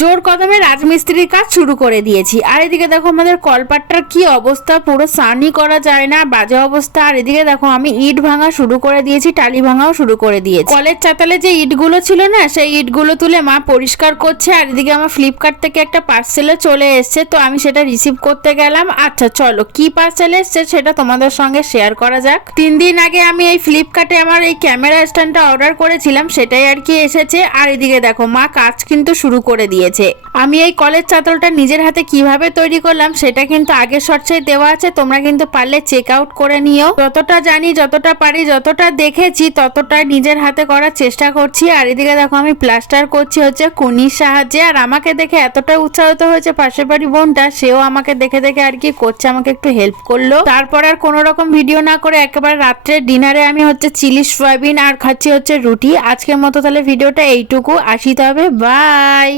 জোর কদমে রাজমিস্ত্রির কাজ শুরু করে দিয়েছি। আর এদিকে দেখো আমাদের কলপাটটার কি অবস্থা, পুরো স্নানই করা যায় না, বাজে অবস্থা। আর এদিকে দেখো আমি ইট ভাঙা শুরু করে দিয়েছি, টালি ভাঙাও শুরু করে দিয়েছি। কলের চাতালে যে ইটগুলো ছিল না, সেই ইটগুলো তুলে মা পরিষ্কার করছে। আর এদিকে আমার ফ্লিপকার্ট থেকে একটা পার্সেলে চলে এসছে, তো আমি সেটা রিসিভ করতে গেলাম। আচ্ছা চলো কি পার্সেল এসছে সেটা তোমাদের সঙ্গে শেয়ার করা যাক। 3 দিন আগে আমি এই ফ্লিপকার্টে আমার এই ক্যামেরা স্ট্যান্ডটা অর্ডার করেছিলাম, সেটাই আর কি এসেছে। আর এদিকে দেখো মা কাজ কিন্তু শুরু করে দিয়েছে। আমি এই কলের চাতলটা নিজের হাতে কিভাবে তৈরি করলাম সেটা কিন্তু আগের শর্টসে দেওয়া আছে, তোমরা কিন্তু পারলে চেক আউট করে নিও। যতটা জানি, যতটা পারি, যতটা দেখেছি ততটা নিজের হাতে করার চেষ্টা করছি। আর এদিকে দেখো আমি প্লাস্টার করছি হচ্ছে কুনির সাহায্যে। আর আমাকে দেখে এতটা উৎসাহিত হয়েছে পাশের বাড়ি বোনটা, সেও আমাকে দেখে দেখে আর কি করছে, আমাকে একটু হেল্প করলো। তারপর আর কোনো রকম ভিডিও না করে একেবারে রাত্রে ডিনারে আমি হচ্ছে চিলি সয়াবিন আর খাচ্ছি হচ্ছে রুটি। আজকের মতো তাহলে ভিডিওটা এইটুকু, আসি তবে, বাই।